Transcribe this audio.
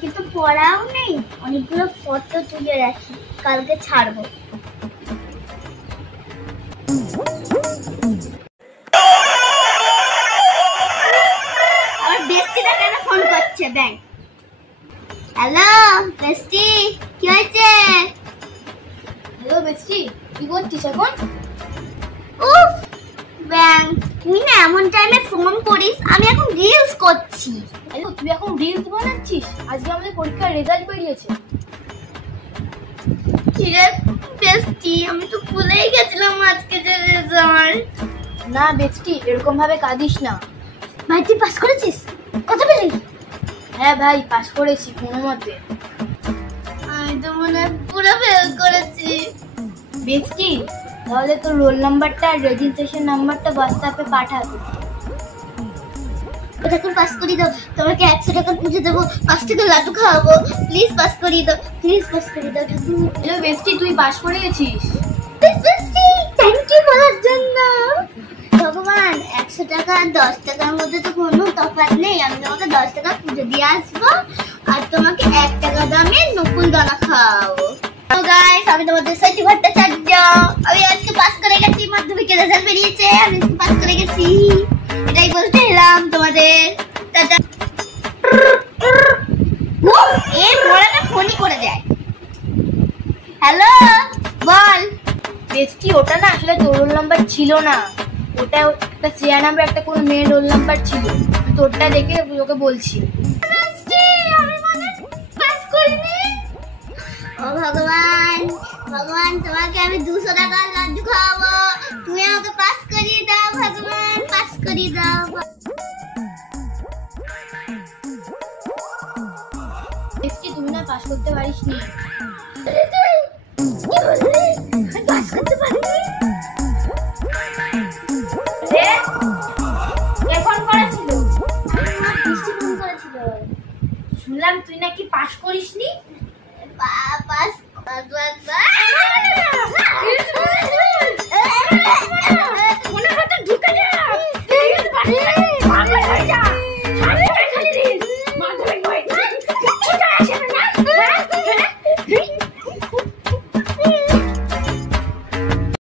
আজকে তো পড়াও নেই, অনেকগুলো ফটো তুলে রাখি, কালকে ছাড়বো। আর বেস্টিটা কেন ফোন করছে ব্যাংক? হ্যালো বেস্টি, কি হয়েছে? হ্যালো বেস্টি, কি করছিস এখন? উফ ব্যাংক, তুই না এমন টাইমে ফোন করিস, আমি এখন রিলস করছি। হ্যালো, তুই এখন রিলস বানাচ্ছিস? আজকে আমাদের পরীক্ষার রেজাল্ট বেরিয়েছে। কি রে বেস্টি, আমি তো ভুলেই গেছিলাম আজকে যে রেজাল্ট। না বেস্টি, এরকম ভাবে কাঁদিস না। ভাই তুই পাস করেছিস? কত পেলি? হ্যাঁ ভাই, পাস করেছি কোনো মতে। আমি তো মনে হয় পুরো ফেল করেছি। বেস্টি, তাহলে তোর রোল নাম্বারটা আর রেজিস্ট্রেশন নাম্বারটা হোয়াটসঅ্যাপে পাঠাবো। এখন পাস করিয়ে দাও, তোমাকে 100 টাকা পুজো দেবো, 5 টাকা লাড্ডু খাওয়াবো, প্লিজ পাস করিয়ে দাও, প্লিজ পাস করিয়ে দাও ঠাকুর। হ্যালো বেস্টি, তুই পাস করে গেছিস? বেস্টি থ্যাংক ইউ বলার জন্য। ভগবান, 100 টাকা আর 10 টাকার মধ্যে তো কোনো তফাৎ নেই। আমি তোমাকে 10 টাকা পুজো দিয়ে আসবো আর তোমাকে 1 টাকা দামে নকুল দানা খাওয়াবো। তো গাইস, আমি তোমাদের সত্যি ভট্টাচার্য। আমি আজকে পাস করে গেছি, মাধ্যমিকের রেজাল্ট বেরিয়েছে, আমি পাস করে গেছি, এটাই বলতে এলাম তোমাদের। টাটা। এই মোড়াটা ফোনই করে দেয়। হ্যালো বল। বেস্টি, ওটা না আসলে তোর রোল নাম্বার ছিল না, ওটা একটা চেয়ার নাম্বার, একটা কোনো মেয়ের রোল নাম্বার ছিল। তোরটা দেখে ওকে বলছি। ও ভগবান, ভগবান তোমাকে আমি 200 টাকার লাড্ডু খাওয়াবো, তুমি আমাকে পাস করিয়ে দাও ভগবান, পাস করিয়ে দাও। বেস্টি, তুমি না পাস করতে পারিসনি। কি বললি? আমি পাস করতে পারিনি? কে ফোন করেছিল? আমার বৃষ্টি ফোন করেছিল। শুনলাম তুই নাকি পাস করিসনি।